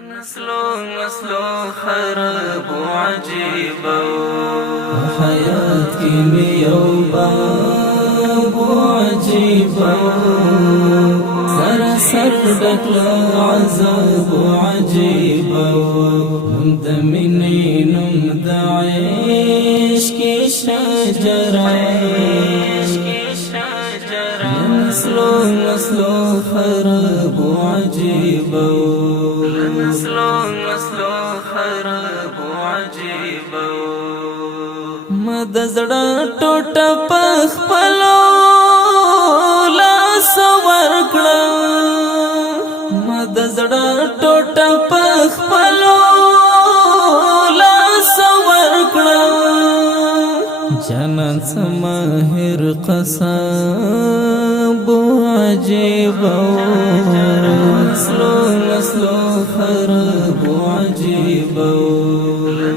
نسلو خراب وعجيب حياة كيمياء وباب وعجيب سر دکل عذاب وعجيب نم دمینی نم دعیش کی نسلو خراب وعجيب نسلو خراب وعجيب مد زړه ټوټه پخپلو لاس ورکړم مد زړه ټوټه پخپلو لاس ورکړم جنان سماهر قصاب عجيب نسلو خراب وعجيب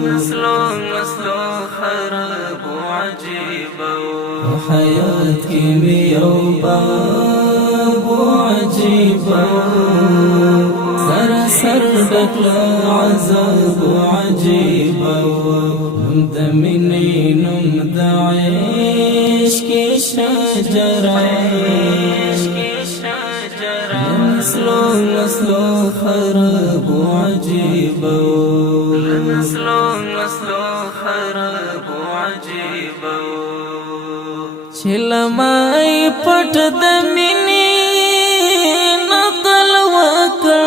نسلو خراب وعجيب حياة كيمياء وباب وعجيب سر دکل عذاب وعجيب نم دمینی نم دعیش کی نسلو خراب وعجيب نسلو خراب وعجيب چلمای پټ د مینې نقل وکړ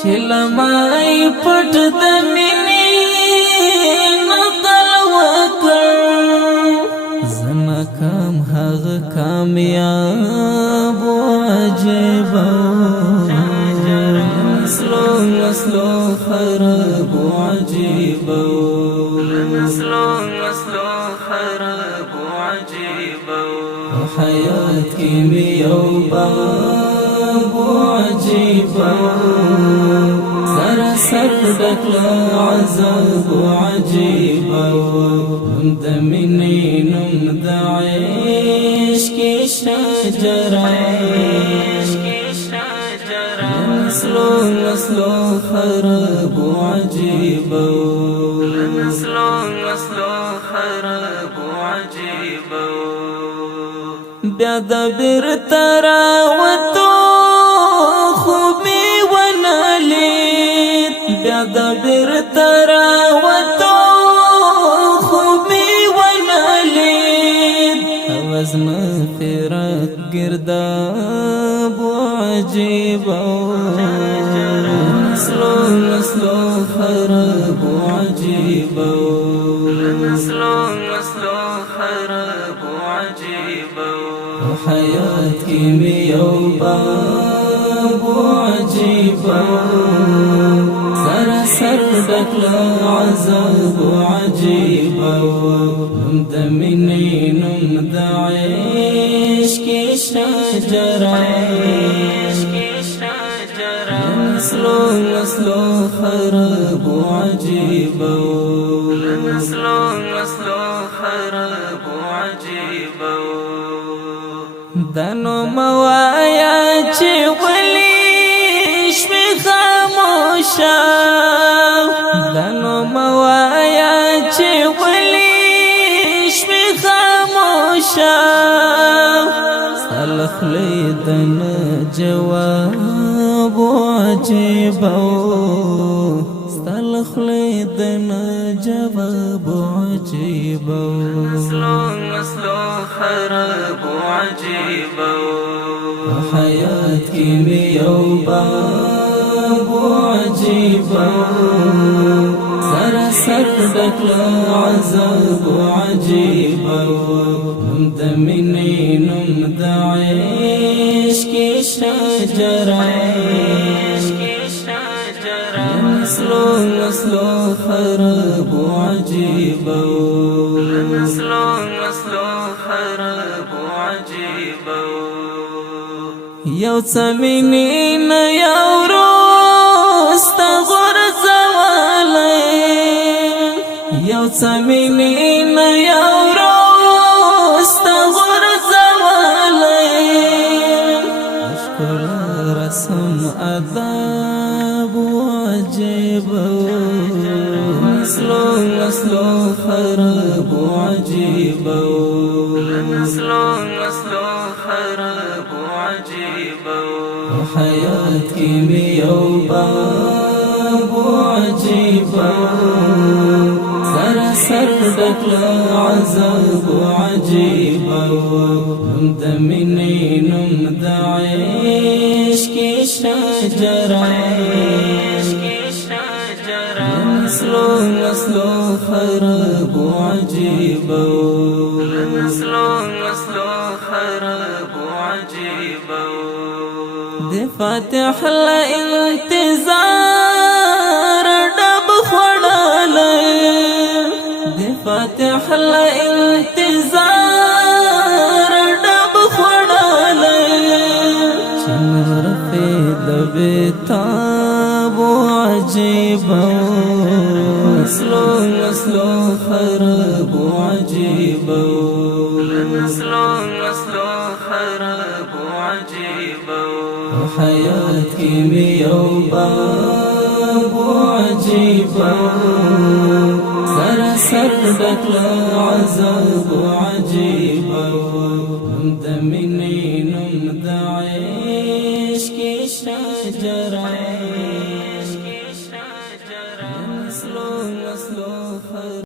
چلمای پټ د مینې نقل وکړ زما کام هغه کامیاب وعجيب نسلو خراب وعجيب نسلو خراب وعجيب حياة كيمياء وباب وعجيب سر دکل عذاب وعجيب نم دمینی نم دعیش کی نسلو خراب وعجيب نسلو خراب وعجيب بیا د بیرته راوتو خوبې ونه لید بیا د بیرته راوتو خوبې ونه لید وزمه فراق گرداب وعجيب نسلو خراب وعجيب نسلو خراب وعجيب حياة كيمياء وباب وعجيب سر دکل عذاب وعجيب نم دمینی نم دعیش کی نسلو خراب وعجيب نسلو خراب وعجيب دنو موایا چې ولی شپې خاموشه دنو موایا چې ولی شپې خاموشه سلخلی دن جواب وعجيب سلخلی دن جواب وعجيب نسلو خراب وعجيب حياة كيمياء وباب وعجيب سر دکل عذاب وعجيب نم دمینی نم دعیش کی نسلو خراب وعجيب نسلو خراب وعجيب یو څمینی نه یو روست غرزولی یو څمینی نه یو روست غرزولی اشکل رسم ادب عجیب نسلو نسلو خراب عجیب نسلو نسلو خراب عجیب حیات کی میو باب عجیب سر ډکل عذاب عجیب نم د مینې نم د عشق شجره نسلو نسلو خراب عجیب نسلو نسلو خراب عجیب د فاتح الانتظار ډب خړلې د فاتح الانتظار ډب خړلې چنور په د بیتاب عجیب نسلو نسلو خراب عجیب نسلو نسلو خراب عجیب حیات کی میو باب عجیب سر ډکل عذاب عجیب نم د مینې نم د عشق شجره